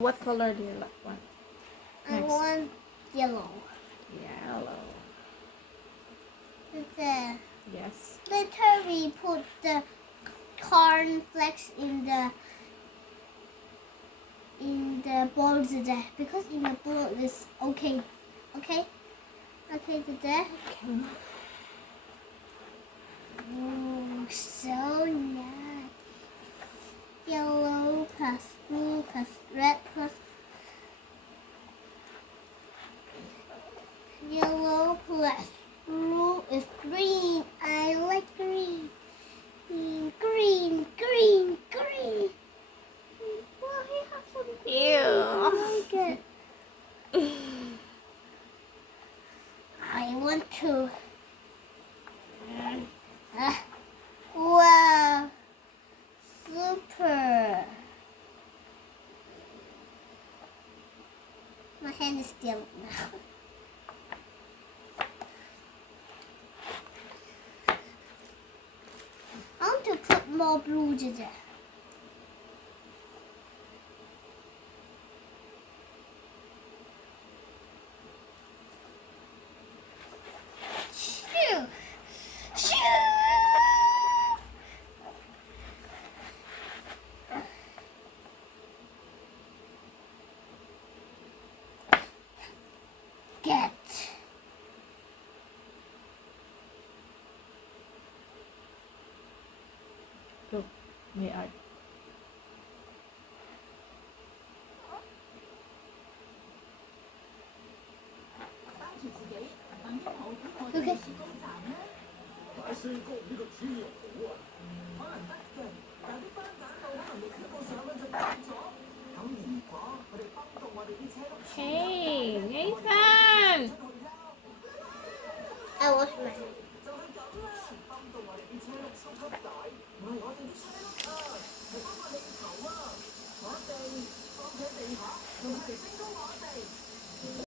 What color do you want? I Next. want yellow. Yellow. There. Yes. Later we put the cornflakes in the bowl there because in the bowl is okay. Okay there. Oh, so nice. Yellow plus blue plus red plus yellow plus blue is green. I like green. Green. Well, he has some green. I like it. I want to. Wow. Super. My hand is still now. I want to put more blue there. Shoo. Get. Go. May I? Okay. 擺書局呢個豬肉好啊，可能得嘅，但係啲番梘度可能未吸到上咧就變咗。咁如果我哋幫到我哋啲車轆， Hey, Nathan! I wash my hand. 就係咁啦，幫到我哋啲車轆超級大，唔係我哋啲車轆啊，係幫個氣球啊，我哋放喺地下，用佢嚟升高我哋。